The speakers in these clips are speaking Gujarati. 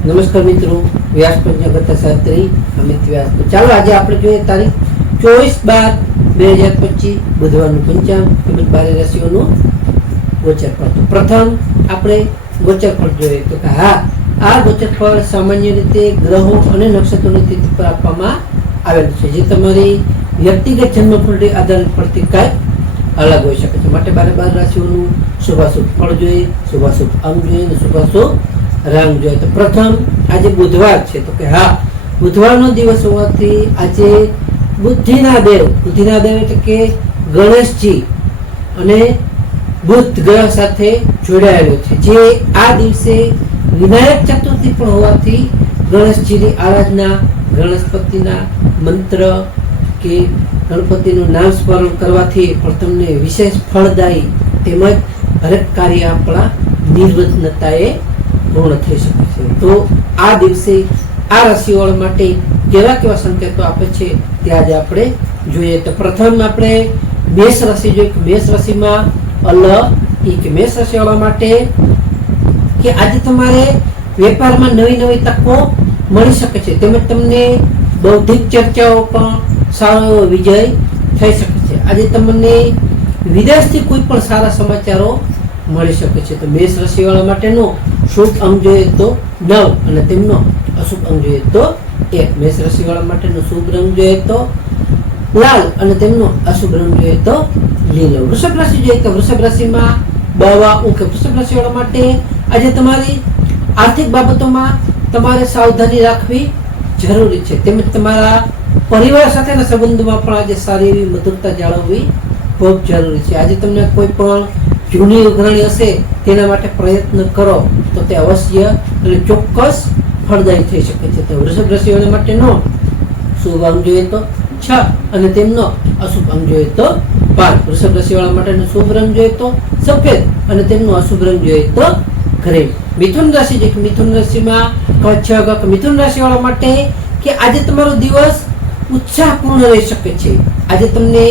નમસ્કાર મિત્રો, વ્યાસ પંચગત શાસ્ત્રી અમિત વ્યાસ. તો ચાલો આજે આપણે જોઈએ તારીખ 24/12/2025 બુધવારનું પંચાંગ તેમજ 12 રાશિઓનું ગોચર ફળ. તો પ્રથમ આપણે ગોચર ફળ જોઈએ તો કે હા, આ ગોચર ફળ સામાન્ય રીતે ગ્રહો અને નક્ષત્રોની તિથિ પર આપવામાં આવેલું છે, જે તમારી વ્યક્તિગત જન્મકુંડળી આધારિત પરથી કાંઈક અલગ હોઈ શકે છે. માટે 12 રાશિઓનું શુભાશુભ ફળ જોઈએ, શુભાશુભ અંગ જોઈએ અને શુભાશુભ રંગ જોઈએ. તો પ્રથમ આજે બુધવાર છે તો કે હા, બુધવારનો દિવસ હોવાથી આજે બુદ્ધિના દેવ એટલે કે ગણેશજી અને બુધ ગ્રહ સાથે જોડાયેલો છે, જે આ દિવસે વિનાયક ચતુર્થી પણ હોવાથી ગણેશજીની આરાધના, ગણેશપતિના મંત્ર કે ગણપતિનું નામ સ્મરણ કરવાથી પણ તમને વિશેષ ફળદાયી તેમજ હરેક કાર્ય આપણા નિર્વિઘ્નતાએ પૂર્ણ થઈ શકે છે. તો આ દિવસે આ રાશિવાળા માટે કેવા સંકેતો આપે છે તે આજે આપણે જોઈએ. તો પ્રથમ આપણે મેષ રાશિ જોઈએ. મેષ રાશિમાં મેષ રાશિવાળા માટે કે આજે તમારે વેપારમાં નવી તકો મળી શકે છે, તેમજ તમને બૌદ્ધિક ચર્ચાઓ પણ સારો એવો વિજય થઈ શકે છે. આજે તમને વિદેશથી કોઈ પણ સારા સમાચારો મળી શકે છે. તો મેષ રાશિવાળા માટેનો શુભ અંગ જોઈએ તો 9 અને તેમનો અશુભ અંગ જોઈએ તો 1. મેષ રાશિવાળા માટેનો શુભ રંગ જોઈએ તો લાલ અને તેમનો અશુભ રંગ જોઈએ તો લીલો. વૃષભ રાશિ જોઈએ તો વૃષભ રાશિમાં વૃષભ રાશિવાળા માટે આજે તમારી આર્થિક બાબતોમાં તમારે સાવધાની રાખવી જરૂરી છે, તેમજ તમારા પરિવાર સાથેના સંબંધોમાં પણ આજે સારી એવી મધુરતા જાળવવી ખૂબ જરૂરી છે. આજે તમને કોઈ પણ જૂની ઉઘરાણી હશે તેના માટે પ્રયત્ન કરો તો તે અવશ્ય અને ચોક્કસ ફળદાયી થઈ શકે છે. તો વૃષભ રાશિવાળા માટેનો શુભ અંગ જોઈએ તો 6 અને તેમનો અશુભ અંગ જોઈએ તો 5. વૃષભ રાશિવાળા માટેનો શુભ રંગ જોઈએ તો સફેદ અને તેમનો અશુભ રંગ જોઈએ તો ગ્રીન. મિથુન રાશિ જે મિથુન રાશિમાં મિથુન રાશિવાળા માટે કે આજે તમારો દિવસ ઉત્સાહપૂર્ણ રહી શકે છે. આજે તમને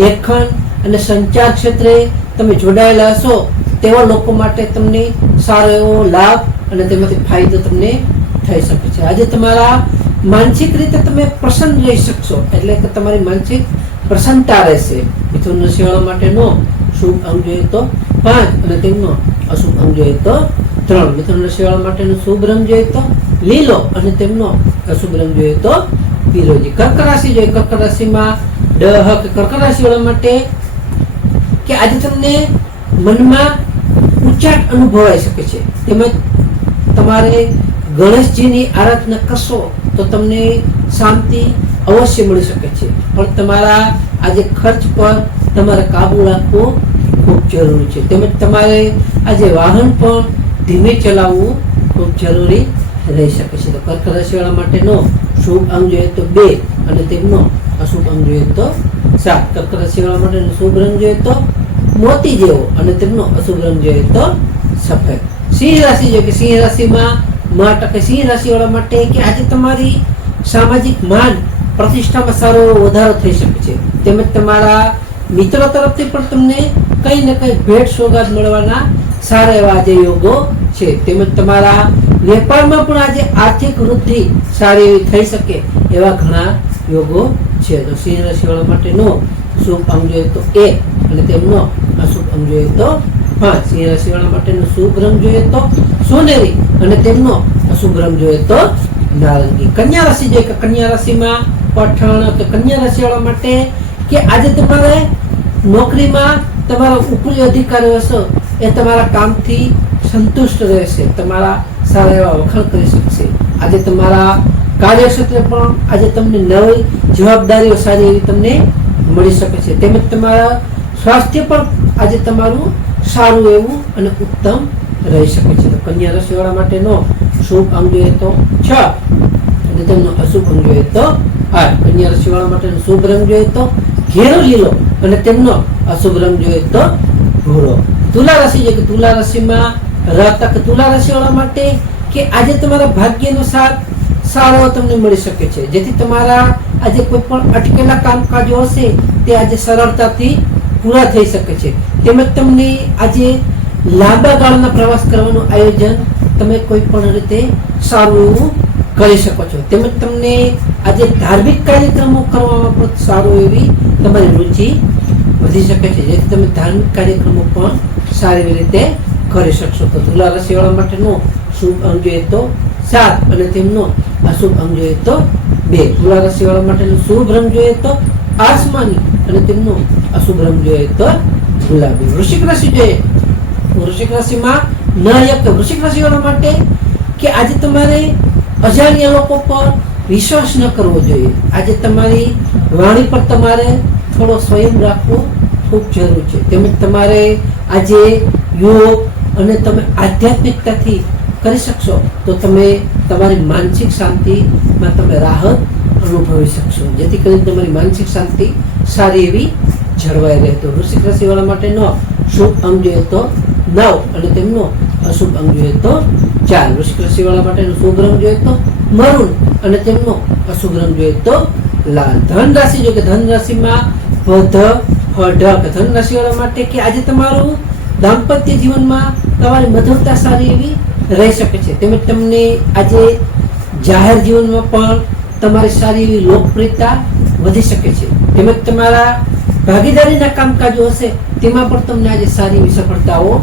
લેખન અને સંચાર ક્ષેત્રે તમે જોડાયેલા હશો તેવા લોકો માટે તમને સારો એવો લાભ અને તેમાંથી ફાયદો તમને થઈ શકે છે. આજે તમારા માનસિક રીતે તમે પ્રસન્ન રહી શકશો, એટલે કે તમારી માનસિક પ્રસન્નતા રહેશે. મિથુન રાશિવાળા માટેનો શુભ અંગ જોઈએ તો 5 અને તેમનો અશુભ અંગ જોઈએ તો 3. મિથુન રાશિવાળા માટેનો શુભ રંગ જોઈએ તો લીલો અને તેમનો અશુભ રંગ જોઈએ તો પીરોજી. કર્ક રાશિ જોઈએ. કર્ક રાશિમાં કર્ક રાશિવાળા માટે કે આજે તમને મનમાં ઉચાટ અનુભવાઈ શકે છે, તેમજ તમારે ગણેશજીની આરાધના કરશો તો તમને શાંતિ અવશ્ય મળી શકે છે. પણ તમારા આજે ખર્ચ પર તમારે કાબુ રાખવો ખૂબ જરૂરી છે, તેમજ તમારે આજે વાહન પણ ધીમે ચલાવવું ખૂબ જરૂરી રહી શકે છે. તો કર્ક રાશિવાળા માટેનો શુભ અંગ જોઈએ તો 2 અને તેમનો અશુભ અંગ જોઈએ તો 7. કર્ક રાશિવાળા માટેનો શુભ રંગ જોઈએ તો મોતી જેવો અને તેમનો અશુભ રંગ જોઈએ તો સફેદ. સિંહ રાશિ જોઈએ. સિંહ રાશિમાં સિંહ રાશિવાળા માટે કે આજે તમારી સામાજિક માન પ્રતિષ્ઠામાં સારો વધારો થઈ શકે છે, તેમજ તમારા મિત્રો તરફથી પણ તમને કંઈ ને કંઈ ભેટ સોગાદ મળવાના સારા એવા આજે યોગો છે, તેમજ તમારા વેપારમાં પણ આજે આર્થિક વૃદ્ધિ સારી એવી થઈ શકે એવા ઘણા યોગો છે. તો સિંહ રાશિવાળા માટેનો શુભ અંગ જોઈએ તો 1 અને તેમનો અશુભ અંગ જોઈએ તો 5. સિંહ રાશિવાળા માટેનો શુભ રંગ જોઈએ તો સોનેરી અને તેમનો અશુભ રંગ જોઈએ તો નારંગી. કન્યા રાશિ જોઈએ કે કન્યા રાશિમાં કન્યા રાશિવાળા માટે કે આજે તમારે નોકરીમાં તમારા ઉપરી અધિકારીઓ હશે એ તમારા કામથી સંતુષ્ટ રહેશે, તમારા સારા એવા વખાણ કરી શકશે. આજે તમારા કાર્યક્ષેત્રે પણ આજે તમને નવી જવાબદારીઓ સારી એવી તમને મળી શકે છે, તેમજ તમારા સ્વાસ્થ્ય પણ આજે તમારું સારું એવું અને ઉત્તમ રહી શકે છે. તો કન્યા રાશિવાળા માટેનો શુભ અંગ જોઈએ તો 6 અને તેમનો અશુભ અંગ જોઈએ તો 8. કન્યા રાશિવાળા માટેનો શુભ રંગ જોઈએ તો ઘેરો લીલો અને તેમનો અશુભ રંગ જોઈએ તો ભૂરો. તુલા રાશિ છે કે તુલા રાશિમાં તુલા રાશિવાળા માટે કે આજે તમારા ભાગ્યનો સાથ સારો તમને મળી શકે છે, જેથી તમારા આજે કોઈ પણ અટકેલા કામકાજો હશે તે આજે સરળતાથી પૂરા થઈ શકે છે, તેમજ તમને આજે લાંબા ગાળાના પ્રવાસ કરવાનું આયોજન તમે કોઈ પણ રીતે સારું એવું કરી શકો છો. તેમજ તમને આજે ધાર્મિક કાર્યક્રમો કરવામાં પણ સારું એવી તમારી રુચિ વધી શકે છે, જેથી તમે ધાર્મિક કાર્યક્રમો પણ સારી એવી રીતે કરી શકશો. તો તુલા રાશિવાળા માટેનો શુભ અંક જોઈએ તો 7 અને તેમનો અશુભ અંક જોઈએ તો 2. તુલા રાશિવાળા માટેનો શુભ રંગ જોઈએ તો આસમાની અને તેમનો અશુભ રંગ જોઈએ તો ગુલાબી. વૃશ્ચિક રાશિ જોઈએ. વૃશ્ચિક રાશિમાં વૃશ્ચિક રાશિવાળા માટે કે આજે તમારે અજાણ્યા લોકો પર વિશ્વાસ ન કરવો જોઈએ. આજે તમારી વાણી પર તમારે થોડો સંયમ રાખવો ખૂબ જરૂર છે. તેમજ તમારે આજે યોગ અને તમે આધ્યાત્મિકતાથી કરી શકશો તો તમે તમારી માનસિક શાંતિમાં તમે રાહત અનુભવી શકશો, જેથી કરીને તમારી માનસિક શાંતિ સારી એવી જળવાઈ રહે. તો વૃશ્ચિક રાશિવાળા માટેનો શુભ અંક જોઈએ તો 9 અને તેમનો અશુભ અંક જોઈએ તો 4. વૃશ્ચિક રાશિવાળા માટેનો શુભ રંગ જોઈએ તો મરૂન અને તેમનો અશુભ રંગ જોઈએ તો લાલ. ધન રાશિ જોઈએ કે ધન રાશિમાં ધન રાશિવાળા માટે કે આજે તમારું દાંપત્ય જીવનમાં તમારી મધુરતા સારી એવી રહી શકે છે. તેમજ તમને આજે જાહેર જીવનમાં પણ તમારી સારી એવી લોકપ્રિયતા વધી શકે છે. તેમજ તમારા ભાગીદારીના કામકાજો હશે તેમાં પણ તમને આજે સારી એવી સફળતાઓ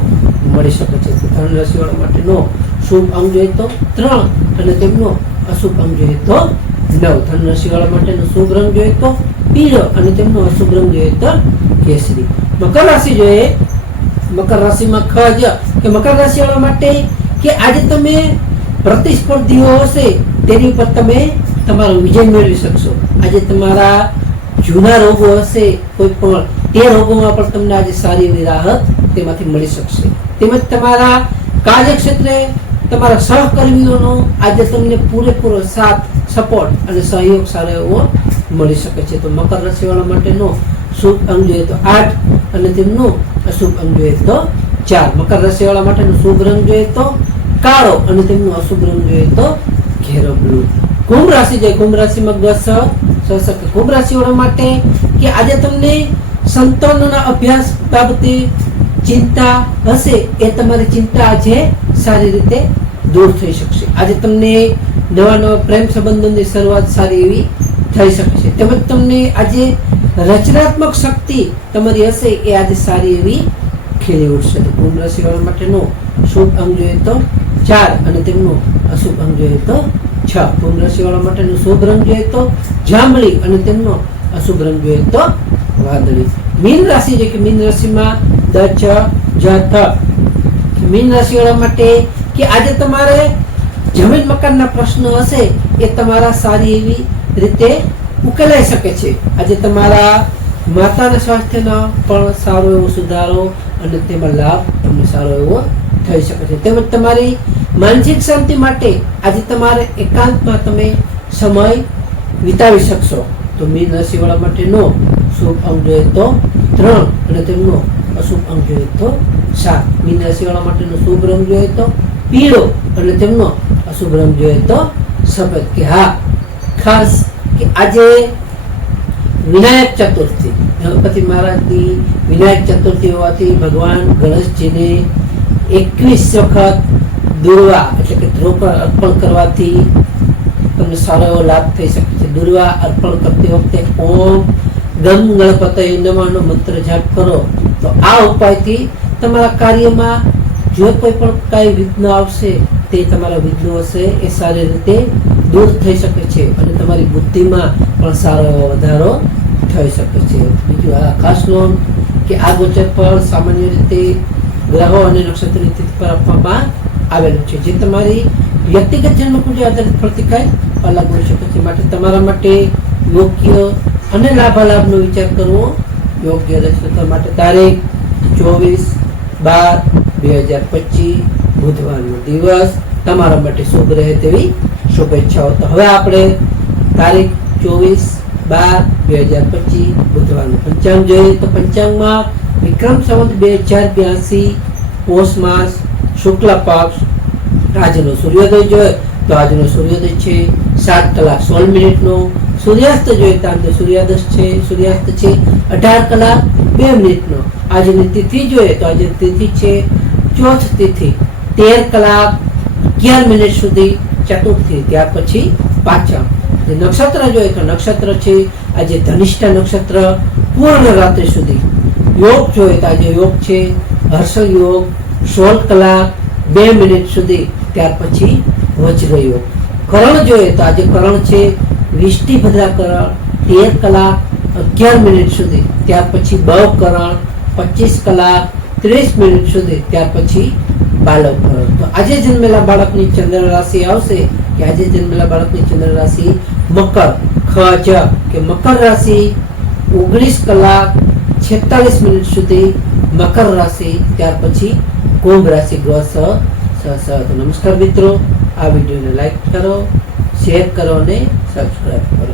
મળી શકે છે. ધન રાશિવાળા માટેનો શુભ અંક જોઈએ તો 3 અને તેમનો અશુભ અંક જોઈએ તો 9. ધન રાશિવાળા માટેનો શુભ રંગ જોઈએ તો પીળો અને તેમનો અશુભ રંગ જોઈએ તો કેસરી. મકર રાશિ જોઈએ. મકર રાશિમાં કે મકર રાશિવાળા માટે કે આજે તમે પ્રતિસ્પર્ધીઓ હશે તેની પર તમે તમારો વિજય મેળવી શકશો. આજે તમારા જૂના રોગો હશે કોઈ પણ તે રોગોમાં પણ તમને આજે સારી એવી રાહત તેમાંથી મળી શકશે. તેમજ તમારા કાર્યક્ષેત્રે તમારા સહકર્મીઓનો આજે તમને પૂરેપૂરો સાથ, સપોર્ટ અને સહયોગ સારો એવો મળી શકે છે. તો મકર રાશિવાળા માટેનો શુભ અંક જોઈએ તો 8 અને તેમનો અશુભ અંક જોઈએ તો 4. મકર રાશિવાળા માટેનો શુભ રંગ જોઈએ તો કાળો અને તેમનો અશુભ રંગ જોઈએ તો ઘેરો બ્લુ. કુંભ રાશિ જોઈએ. કુંભ રાશિમાં કુંભ રાશિવાળા માટે કે આજે તમને સંતાનોના અભ્યાસ બાબતે ચિંતા હશે એ તમારી ચિંતા આજે સારી રીતે દૂર થઈ શકશે. આજે તમને નવા પ્રેમ સંબંધોની શરૂઆત સારી એવી થઈ શકે છે. તેમજ તમને આજે રચનાત્મક શક્તિ તમારી હશે એ આજે સારી એવી ખીલી ઉઠશે. તો કુંભ રાશિવાળા માટેનો શુભ અંક જોઈએ તો 4 અને તેમનો અશુભ અંક જોઈએ તો 6. કુંભ રાશિવાળા માટેનો શુભ રંગ જોઈએ તો જાંબલી અને તેમનો અશુભ રંગ જોઈએ તો વાદળી. મીન રાશિ છે કે મીન રાશિમાં મીન રાશિવાળા માટે કે આજે તમારે જમીન મકાનના પ્રશ્નો હશે એ તમારા સારી એવી રીતે ઉકેલાઈ શકે છે. આજે તમારા માતાના સ્વાસ્થ્યનો પણ સારો એવો સુધારો અને તેમાં લાભ તમને સારો એવો થઈ શકે છે. તેમજ તમારી માનસિક શાંતિ માટે આજે તમારે એકાંતમાં તમે સમય વિતાવી શકશો. તો મીન રાશિવાળા માટેનો શુભ અંક જોઈએ તો 3 અને તેમનો અશુભ અંક જોઈએ તો 7. મીન રાશિવાળા માટેનો શુભ રંગ જોઈએ તો પીળો અને તેમનો અશુભ રંગ જોઈએ તો સફેદ. કે હા, ખાસ કે આજે વિનાયક ચતુર્થી, ગણપતિ મહારાજની વિનાયક ચતુર્થી હોવાથી ભગવાન ગણેશજીને 21 વખત દુર્વા એટલે કે ધ્રોપણ અર્પણ કરવાથી તમને સારો એવો લાભ થઈ શકે છે. દુર્વા અર્પણ કરતી વખતે ઓમ ગમ ગણપતય નમઃનો મંત્ર જાપ કરો તો આ ઉપાયથી તમારા કાર્યમાં જો કોઈ પણ કાંઈ વિઘ્ન આવશે તે તમારા વિઘ્નો હશે એ સારી રીતે દૂર થઈ શકે છે અને તમારી બુદ્ધિમાં પણ સારો એવો વધારો થઈ શકે છે. બીજું આ ખાસ નોંધ કે આ ગોચર પર સામાન્ય રીતે ગ્રહો અને નક્ષત્રની તિથિ પર આપવામાં આવેલું છે, જે તમારી વ્યક્તિગત જન્મકુંડળી આધારિત ફળથી કાંઈ અલગ હોઈ શકે છે. માટે તમારા માટે યોગ્ય અને લાભાલાભનો વિચાર કરવો યોગ્ય રહેશે. તો માટે તારીખ 24/12/2025 બુધવારનો દિવસ તમારા માટે શુભ રહે તેવી શુભેચ્છાઓ. તો હવે આપણે તારીખ 24/12/2025 બુધવારનું પંચાંગ જોઈએ. તો પંચાંગમાં વિક્રમ સંવત 2082 પોષ માસ શુક્લ પક્ષ આજનો સૂર્યોદય જોઈએ તો આજનો સૂર્યોદય છે 7:16 સૂર્યાસ્ત જોઈએ તો આજનો સૂર્યાસ્ત છે 18:02 આજની તિથિ જોઈએ તો આજે તિથિ છે ચોથ તિથિ 13:14 11 મિનિટ સુધી ચતુર્થી, ત્યાર પછી પાચમ. જે નક્ષત્ર જોઈએ તો નક્ષત્ર છે આજે ધનિષ્ઠા નક્ષત્ર પૂર્ણ રાત્રિ સુધી. યોગ જોઈએ તો આજે યોગ છે હર્ષલ યોગ 16 કલાક 2 મિનિટ સુધી, ત્યાર પછી વજ્ર યોગ. કરણ જોઈએ તો આજે કરણ છે વિષ્ટિભદ્રા કરણ 13 કલાક 11 મિનિટ સુધી, ત્યાર પછી બવ કરણ 25 કલાક 30 મિનિટ સુધી, ત્યાર પછી બાલવ કરણ. તો આજે જન્મેલા બાળકની ચંદ્ર રાશિ આવશે કે આજે જન્મેલા બાળકની ચંદ્ર રાશિ મકર ખજ કે મકર રાશિ 19 કલાક 46 મિનિટ સુધી મકર રાશિ, ત્યાર પછી કુંભ રાશિ ગ્રહ સ. તો નમસ્કાર મિત્રો, આ વિડીયોને લાઈક કરો, શેર કરો અને સબસ્ક્રાઇબ કરો.